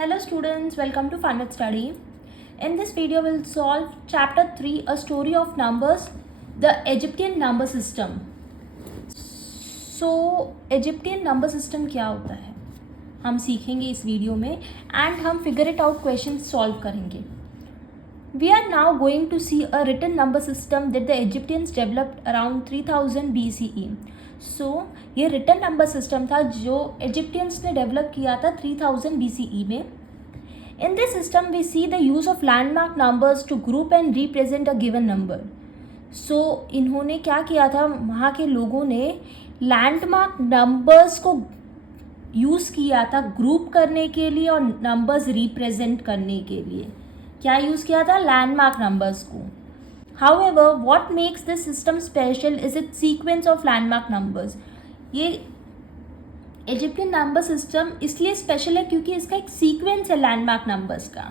Hello students, welcome to Fun with Study. In this video we'll solve chapter 3, a story of numbers, the Egyptian number system. So Egyptian number system क्या होता है हम सीखेंगे इस video में and हम figure it out questions solve करेंगे. We are now going to see a written number system that the Egyptians developed around 3000 BCE. So ये रिटन नंबर सिस्टम था जो इजिप्टियंस ने डेवलप किया था 3000 BCE में. In this system we see the use of landmark numbers to group and represent a given number. So इन्होंने क्या किया था, वहाँ के लोगों ने लैंडमार्क नंबर्स को यूज़ किया था ग्रुप करने के लिए और नंबर्स रिप्रेजेंट करने के लिए. क्या यूज़ किया था? लैंडमार्क नंबर्स को. However, what makes this system special is its sequence of landmark numbers. ये इजिप्टियन नंबर सिस्टम इसलिए स्पेशल है क्योंकि इसका एक सीक्वेंस है लैंडमार्क नंबर्स का.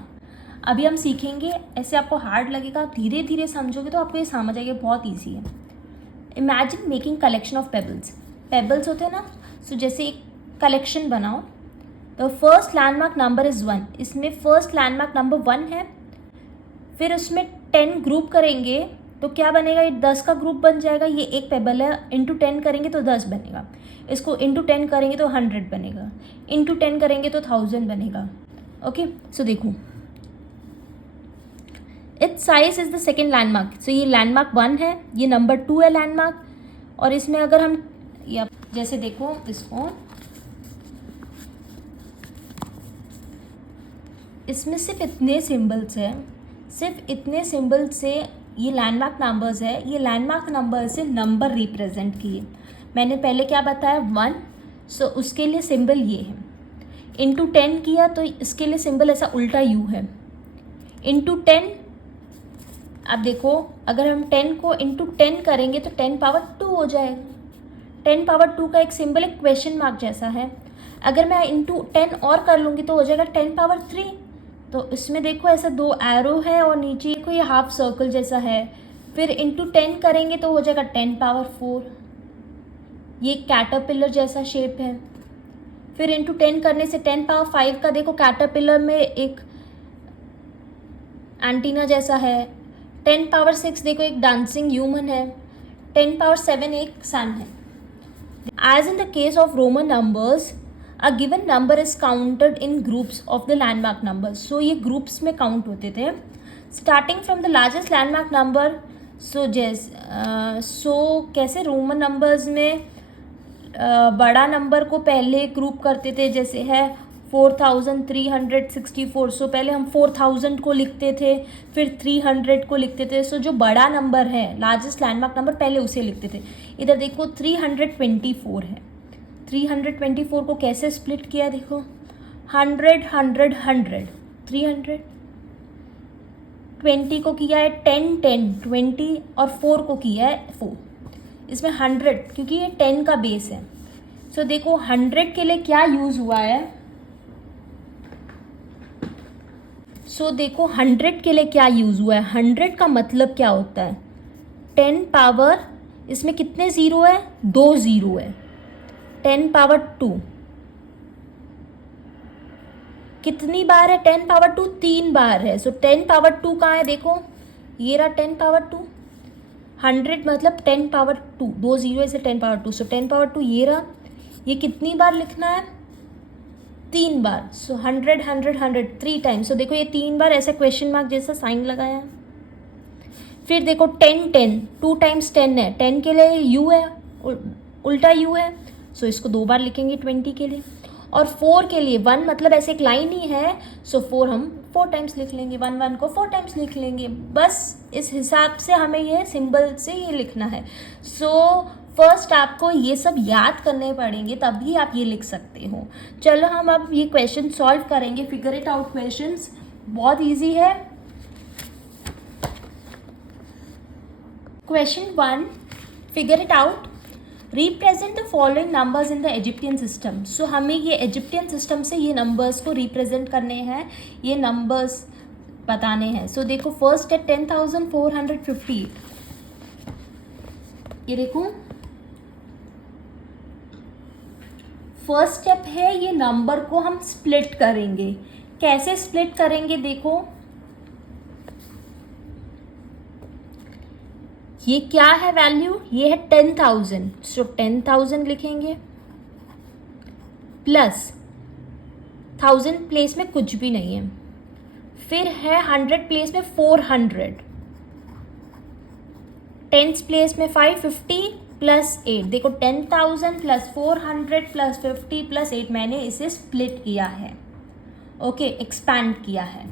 अभी हम सीखेंगे, ऐसे आपको हार्ड लगेगा, धीरे धीरे समझोगे तो आपको ये समझ आएगा, बहुत ईजी है. Imagine making collection of pebbles. Pebbles होते हैं ना, सो जैसे एक कलेक्शन बनाओ. The first landmark number is 1. इसमें फर्स्ट लैंडमार्क नंबर 1 है. फिर उसमें 10 ग्रुप करेंगे तो क्या बनेगा? ये 10 का ग्रुप बन जाएगा. ये एक पेबल है, इंटू 10 करेंगे तो 10 बनेगा. इसको इंटू 10 करेंगे तो 100 बनेगा. इंटू 10 करेंगे तो 1000 बनेगा. ओके, सो देखो, it's size is the second landmark. So ये लैंडमार्क 1 है, ये नंबर 2 है लैंडमार्क. और इसमें अगर हम या जैसे देखो इसको, इसमें सिर्फ इतने सिम्बल्स हैं, सिर्फ इतने सिंबल से ये लैंडमार्क नंबर्स है. ये लैंडमार्क नंबर से नंबर रिप्रेजेंट किए. मैंने पहले क्या बताया? 1. सो उसके लिए सिंबल ये है. इंटू 10 किया तो इसके लिए सिंबल ऐसा उल्टा यू है. इंटू 10, अब देखो, अगर हम 10 को इंटू 10 करेंगे तो 10 पावर 2 हो जाएगा. 10 पावर 2 का एक सिंबल एक क्वेश्चन मार्क जैसा है. अगर मैं इंटू 10 और कर लूँगी तो हो जाएगा 10 पावर 3. तो इसमें देखो ऐसा 2 एरो है और नीचे देखो ये हाफ सर्कल जैसा है. फिर इंटू 10 करेंगे तो हो जाएगा 10 पावर 4. ये कैटरपिलर जैसा शेप है. फिर इंटू 10 करने से 10 पावर 5 का देखो कैटरपिलर में एक एंटीना जैसा है. 10 पावर 6 देखो एक डांसिंग ह्यूमन है. 10 पावर 7 एक सन है. As in the case of Roman numbers, a given number is counted in groups of the landmark numbers. So ये groups में count होते थे. Starting from the largest landmark number, so कैसे Roman numbers में बड़ा नंबर को पहले group करते थे, जैसे है 4364. सो पहले हम 4000 को लिखते थे, फिर 300 को लिखते थे. सो जो बड़ा नंबर है, लार्जेस्ट लैंडमार्क नंबर, पहले उसे लिखते थे. इधर देखो 324 है. 324 को कैसे स्प्लिट किया देखो, 100 100 100. 320 को किया है 10 10 20 और 4 को किया है 4. इसमें 100 क्योंकि ये 10 का बेस है. सो देखो 100 के लिए क्या यूज़ हुआ है. सो देखो 100 के लिए क्या यूज़ हुआ है. 100 का मतलब क्या होता है? 10 पावर, इसमें कितने ज़ीरो है? 2 ज़ीरो है. 10 पावर 2 कितनी बार है? 10 पावर 2 3 बार है. सो 10 पावर 2 कहाँ है? देखो ये रहा 10 पावर 2. 100 मतलब 10 पावर 2, 2 जीरो से 10 पावर 2. सो 10 पावर 2 ये रहा. ये कितनी बार लिखना है? 3 बार. सो 100 100 100 3 टाइम्स. सो देखो ये 3 बार ऐसे क्वेश्चन मार्क जैसा साइन लगाया. फिर देखो 10 10 2 टाइम्स 10 है. 10 के लिए यू है, उल्टा यू है. सो इसको 2 बार लिखेंगे 20 के लिए. और 4 के लिए 1 मतलब ऐसे एक लाइन ही है. सो 4 हम 4 टाइम्स लिख लेंगे. 1 को 4 टाइम्स लिख लेंगे. बस इस हिसाब से हमें ये सिंबल से ये लिखना है. सो फर्स्ट आपको ये सब याद करने पड़ेंगे, तभी आप ये लिख सकते हो. चलो हम अब ये क्वेश्चन सॉल्व करेंगे. फिगर इट आउट क्वेश्चंस बहुत ईजी है. Question 1, figure it out. Represent the following numbers in the Egyptian system. So हमें ये इजिप्टियन सिस्टम से ये नंबर्स को रिप्रेजेंट करने हैं, ये नंबर्स बताने हैं. सो देखो फर्स्ट है 10458. ये देखो फर्स्ट स्टेप है, ये नंबर को हम स्प्लिट करेंगे. कैसे स्प्लिट करेंगे देखो, ये क्या है वैल्यू, ये है 10,000, सो 10,000 लिखेंगे प्लस 1000 प्लेस में कुछ भी नहीं है, फिर है 100 प्लेस में 400, टेंस प्लेस में 550 प्लस 8, देखो 10,000 प्लस 400 प्लस 50 प्लस 8, मैंने इसे स्प्लिट किया है, ओके, एक्सपैंड किया है।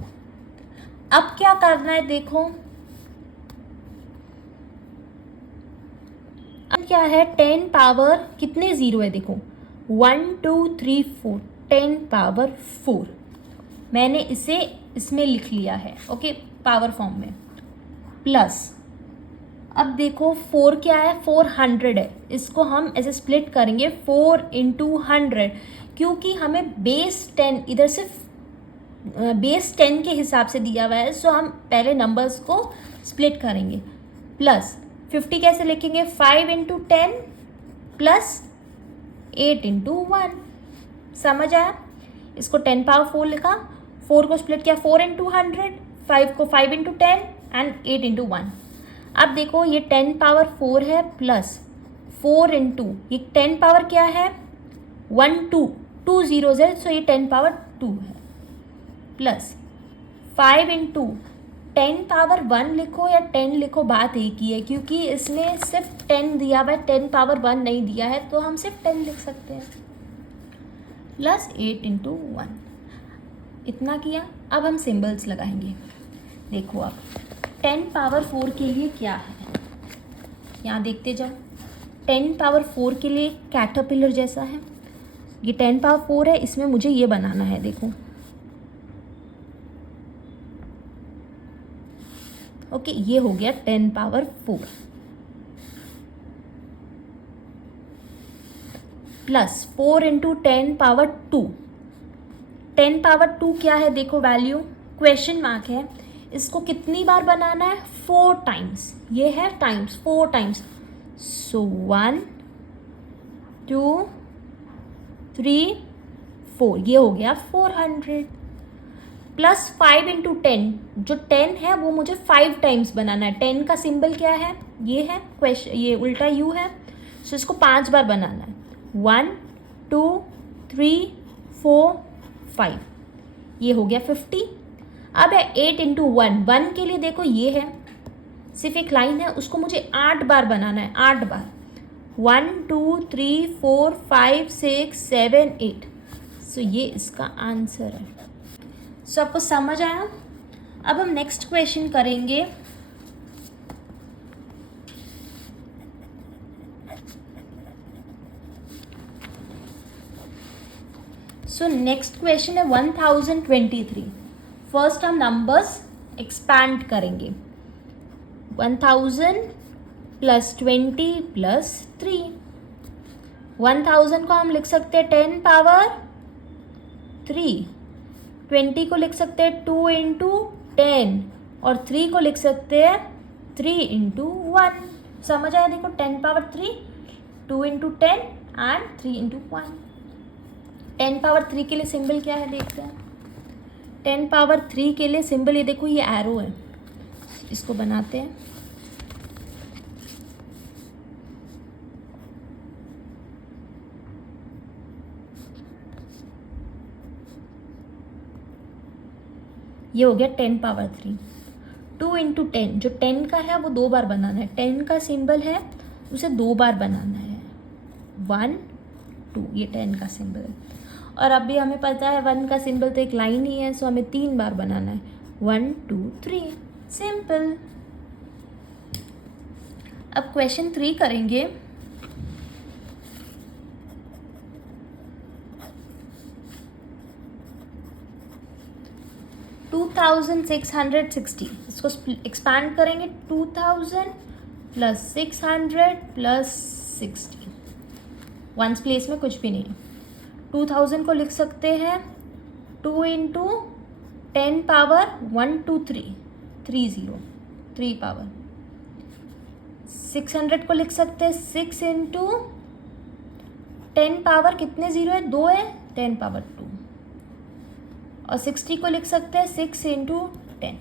अब क्या करना है देखो, अब क्या है 10 पावर कितने जीरो है देखो 1 2 3 4, 10 पावर 4 मैंने इसे इसमें लिख लिया है, ओके, पावर फॉर्म में, प्लस अब देखो 4 क्या है 400 है, इसको हम ऐसे स्प्लिट करेंगे 4 इंटू 100, क्योंकि हमें बेस 10 इधर से बेस 10 के हिसाब से दिया हुआ है, सो हम पहले नंबर्स को स्प्लिट करेंगे, प्लस 50 कैसे लिखेंगे 5 इंटू 10 प्लस 8 इंटू 1, समझ आया, इसको 10 पावर 4 लिखा, 4 को स्प्लिट किया 4 इंटू 100, 5 को 5 इंटू 10 एंड 8 इंटू 1। अब देखो ये 10 पावर 4 है प्लस 4 इंटू ये 10 पावर क्या है 1 2 जीरोज है, सो ये 10 पावर 2 है, प्लस 5 इंटू 10 पावर 1 लिखो या 10 लिखो, बात एक ही है, क्योंकि इसमें सिर्फ 10 दिया हुआ है, 10 पावर 1 नहीं दिया है, तो हम सिर्फ 10 लिख सकते हैं, प्लस 8 इंटू 1, इतना किया। अब हम सिंबल्स लगाएंगे, देखो अब 10 पावर 4 के लिए क्या है, यहाँ देखते जाओ, 10 पावर 4 के लिए कैटरपिलर जैसा है, ये 10 पावर 4 है, इसमें मुझे ये बनाना है, देखो ओके, ये हो गया 10 power 4 plus 4 into 10 power 2, 10 power 2 क्या है देखो वैल्यू, क्वेश्चन मार्क है, इसको कितनी बार बनाना है 4 टाइम्स, ये है टाइम्स 4 टाइम्स, सो 1 2 3 4, ये हो गया 400, प्लस 5 इंटू 10, जो 10 है वो मुझे 5 टाइम्स बनाना है, 10 का सिंबल क्या है, ये है क्वेश्चन, ये उल्टा यू है, सो इसको 5 बार बनाना है, 1 2 3 4 5, ये हो गया 50। अब है 8 इंटू 1, 1 के लिए देखो ये है सिर्फ एक लाइन है, उसको मुझे 8 बार बनाना है, 8 बार, 1 2 3 4 5 6 7 8, सो ये इसका आंसर है। सो आपको समझ आया। अब हम नेक्स्ट क्वेश्चन करेंगे, सो नेक्स्ट क्वेश्चन है 1023। फर्स्ट हम नंबर्स एक्सपैंड करेंगे, 1000 प्लस 20 प्लस 3, 1000 को हम लिख सकते हैं 10 पावर 3, 20 को लिख सकते हैं 2 इंटू 10 और 3 को लिख सकते हैं 3 इंटू 1, समझ आया, देखो 10 power 3 2 into 10 and 3 into 1। 10 power 3 के लिए सिंबल क्या है देखते हैं, 10 पावर 3 के लिए सिंबल ये देखो, ये एरो है, इसको बनाते हैं, ये हो गया 10 पावर 3, 2 इंटू 10, जो 10 का है वो 2 बार बनाना है, 10 का सिंबल है उसे 2 बार बनाना है, 1 2, ये 10 का सिंबल है, और अभी हमें पता है 1 का सिंबल तो एक लाइन ही है, सो हमें 3 बार बनाना है, 1 2 3, सिंपल। अब क्वेश्चन 3 करेंगे, $2660, इसको एक्सपैंड करेंगे, 2000 प्लस 600 प्लस 60, वंस प्लेस में कुछ भी नहीं है, 2000 को लिख सकते हैं 2 इंटू 10 पावर 1 2 3 30, 3 पावर, 600 को लिख सकते हैं 6 इंटू 10 पावर कितने जीरो है 2 है, 10 पावर 2, और 60 को लिख सकते हैं 6 इंटू 10।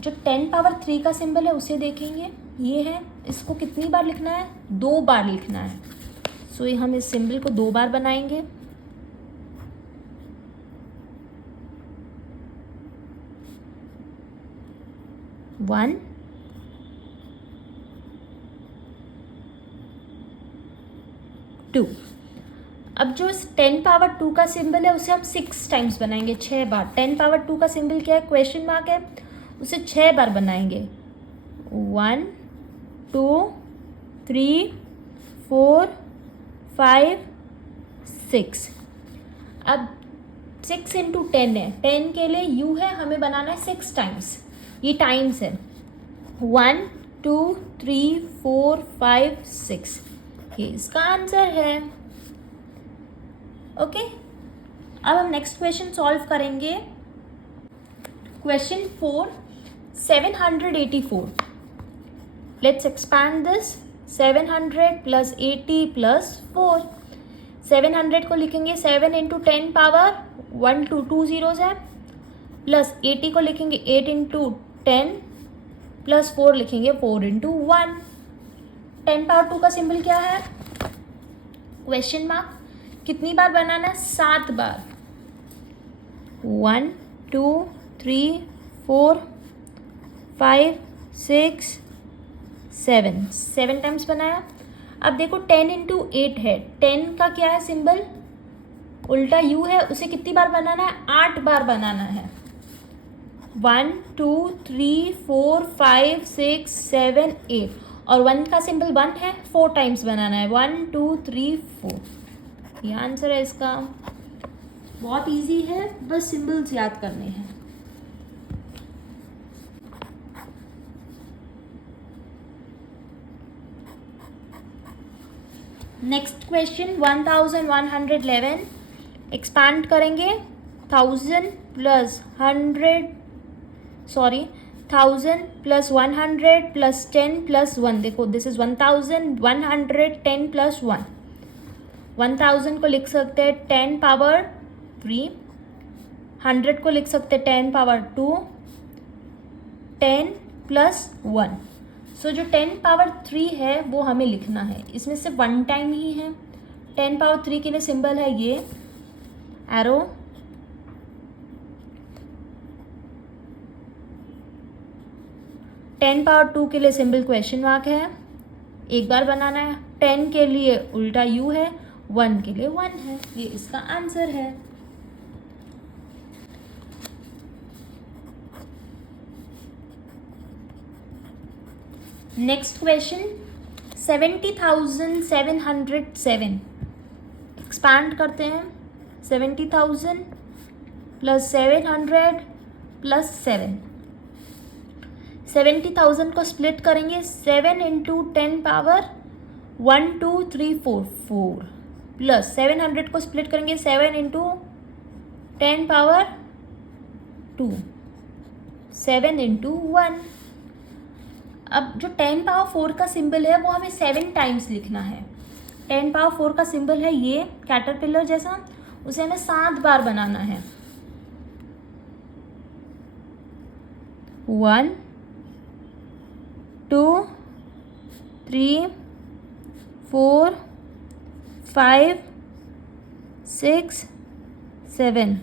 जो 10 पावर 3 का सिंबल है उसे देखेंगे, ये है, इसको कितनी बार लिखना है, 2 बार लिखना है। सो ये हम इस सिंबल को 2 बार बनाएंगे। One, two. अब जो इस 10 पावर 2 का सिंबल है उसे हम 6 टाइम्स बनाएंगे, 6 बार। 10 पावर 2 का सिंबल क्या है, क्वेश्चन मार्क है, उसे 6 बार बनाएंगे। 1 2 3 4 5 6। अब 6 इंटू 10 है, 10 के लिए u है, हमें बनाना है 6 टाइम्स, ये टाइम्स है। 1 2 3 4 5 6, ये इसका आंसर है। ओके, अब हम नेक्स्ट क्वेश्चन सॉल्व करेंगे। Question 4, 784। Let's expand this. 700 plus 80 plus 4। 700 को लिखेंगे 7 इंटू 10 पावर 1 2 2 जीरोज है, प्लस 80 को लिखेंगे 8 इंटू 10 प्लस 4 लिखेंगे 4 इंटू 1। 10 पावर 2 का सिंबल क्या है, क्वेश्चन मार्क। कितनी बार बनाना है, 7 बार। 1 2 3 4 5 6 7, 7 टाइम्स बनाया। अब देखो 10 इंटू 8 है, 10 का क्या है सिंबल, उल्टा u है, उसे कितनी बार बनाना है, 8 बार बनाना है। 1 2 3 4 5 6 7 8, और 1 का सिंबल 1 है, 4 टाइम्स बनाना है। 1 2 3 4, ये आंसर है इसका। बहुत इजी है, बस सिंबल्स याद करने हैं। नेक्स्ट क्वेश्चन 1111, एक्सपैंड करेंगे। 1000 प्लस 100 प्लस 100 प्लस 10 प्लस 1। देखो दिस इज 1110 प्लस 1। 1000 को लिख सकते हैं 10 पावर 3, 100 को लिख सकते हैं 10 पावर 2, 10 प्लस 1। सो जो 10 पावर 3 है वो हमें लिखना है, इसमें से 1 टाइम ही है। 10 पावर 3 के लिए सिंबल है ये एरो। टेन पावर 2 के लिए सिंबल क्वेश्चन मार्क है, एक बार बनाना है। 10 के लिए उल्टा u है, 1 के लिए 1 है, ये इसका आंसर है। नेक्स्ट क्वेश्चन 70,707, एक्सपैंड करते हैं। 70,000 प्लस 700 प्लस 7। 70,000 को स्प्लिट करेंगे 7 इंटू 10 पावर 1 2 3 4 4, प्लस 700 को स्प्लिट करेंगे 7 इंटू 10 पावर 2, 7 इंटू 1। अब जो 10 पावर 4 का सिंबल है वो हमें 7 टाइम्स लिखना है। 10 पावर 4 का सिंबल है ये कैटरपिलर जैसा, उसे हमें 7 बार बनाना है। 1 2 3 4 5 6 7।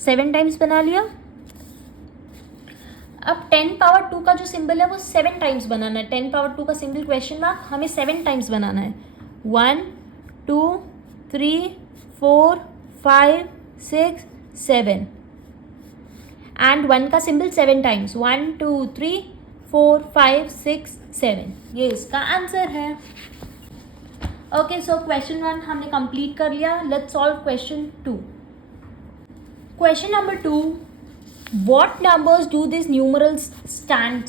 7 टाइम्स बना लिया। अब 10 पावर 2 का जो सिंबल है वो 7 टाइम्स बनाना है। 10 पावर 2 का सिंबल क्वेश्चन मार्क, हमें 7 टाइम्स बनाना है। 1 2 3 4 5 6 7, एंड 1 का सिंबल 7 टाइम्स, 1 2 3 4 5 6 7, ये इसका आंसर है। ओके, सो क्वेश्चन 1 हमने कंप्लीट कर लिया। Let's solve question 2। Question number 2, what numbers do these numerals stand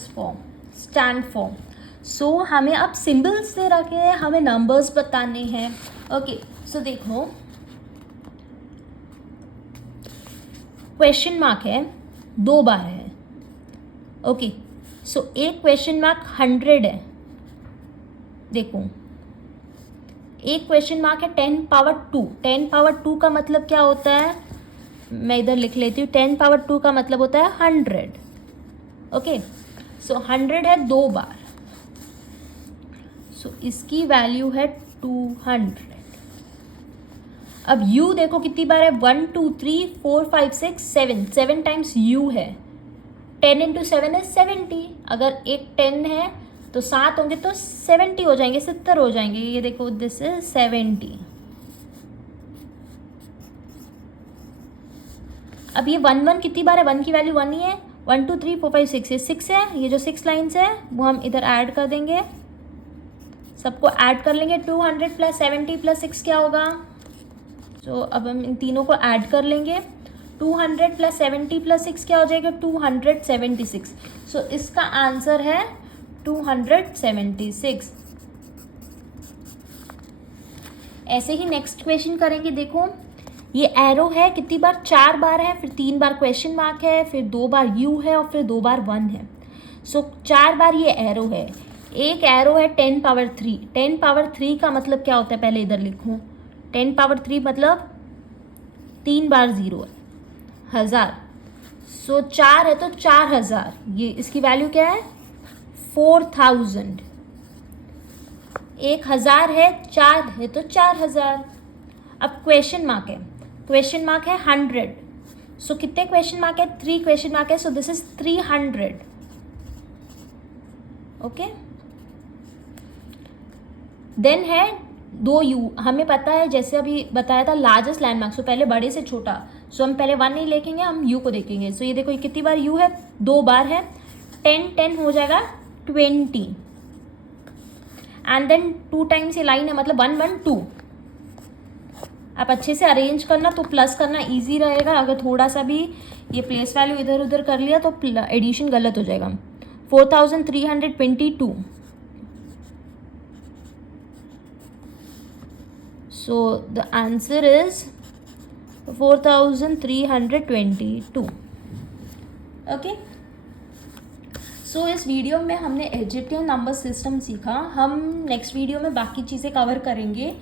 for? सो हमें अब सिम्बल्स दे रखे हैं, हमें नंबर्स बताने हैं। ओके, सो देखो क्वेश्चन मार्क है 2 बार है। ओके, सो एक क्वेश्चन मार्क 100 है। देखो एक क्वेश्चन मार्क है 10 पावर 2। 10 पावर 2 का मतलब क्या होता है, मैं इधर लिख लेती हूँ। 10 पावर 2 का मतलब होता है 100। ओके, सो 100 है 2 बार, सो इसकी वैल्यू है 200। अब u देखो कितनी बार है, 1 2 3 4 5 6 7, 7 टाइम्स u है। 10 इंटू 7 है 70। अगर एक 10 है तो 7 होंगे तो 70 हो जाएंगे, 70 हो जाएंगे। ये देखो दिस इज 70। अब ये 1 1 कितनी बार है, 1 की वैल्यू 1 ही है। 1 2 3 4 5 6, ये 6 है। ये जो 6 लाइन्स है वो हम इधर ऐड कर देंगे, सबको ऐड कर लेंगे। 200 प्लस 70 प्लस 6 क्या होगा, तो अब हम इन तीनों को ऐड कर लेंगे। 200 प्लस 70 प्लस 6 क्या हो जाएगा, 276। सो इसका आंसर है 276। ऐसे ही नेक्स्ट क्वेश्चन करेंगे। देखो ये एरो है कितनी बार, 4 बार है, फिर 3 बार क्वेश्चन मार्क है, फिर 2 बार यू है और फिर 2 बार 1 है। सो 4 बार ये एरो है। एक एरो है 10 पावर 3। 10 पावर 3 का मतलब क्या होता है, पहले इधर लिखूँ। 10 पावर 3 मतलब 3 बार 0 है, 1000। सो 4 है तो 4000, ये इसकी वैल्यू क्या है 4000। 1000 है, 4 है तो 4000। अब क्वेश्चन मार्क है, क्वेश्चन मार्क है 100। सो कितने क्वेश्चन मार्क है, 3 क्वेश्चन मार्क है। So this is 300। Okay, then है 2 यू। हमें पता है जैसे अभी बताया था लार्जेस्ट लैंडमार्क, सो पहले बड़े से छोटा। सो हम पहले 1 नहीं लिखेंगे, हम यू को देखेंगे। सो ये देखो ये कितनी बार यू है, 2 बार है। 10 10 हो जाएगा 20, एंड देन 2 टाइम्स ये लाइन है मतलब 1 1 2। आप अच्छे से अरेंज करना, तो प्लस करना इजी रहेगा। अगर थोड़ा सा भी ये प्लेस वैल्यू इधर उधर कर लिया तो एडिशन गलत हो जाएगा। 4322। So the answer is 4322. Okay, सो इस वीडियो में हमने एजिप्टियन नंबर सिस्टम सीखा। हम नेक्स्ट वीडियो में बाकी चीज़ें कवर करेंगे।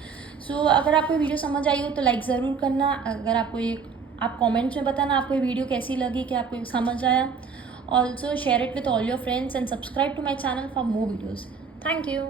सो अगर आपको वीडियो समझ आई हो तो लाइक ज़रूर करना। अगर आपको आप कमेंट्स में बताना आपको ये वीडियो कैसी लगी, कि आपको समझ आया। Also share it with all your friends and subscribe to my channel for more videos. Thank you.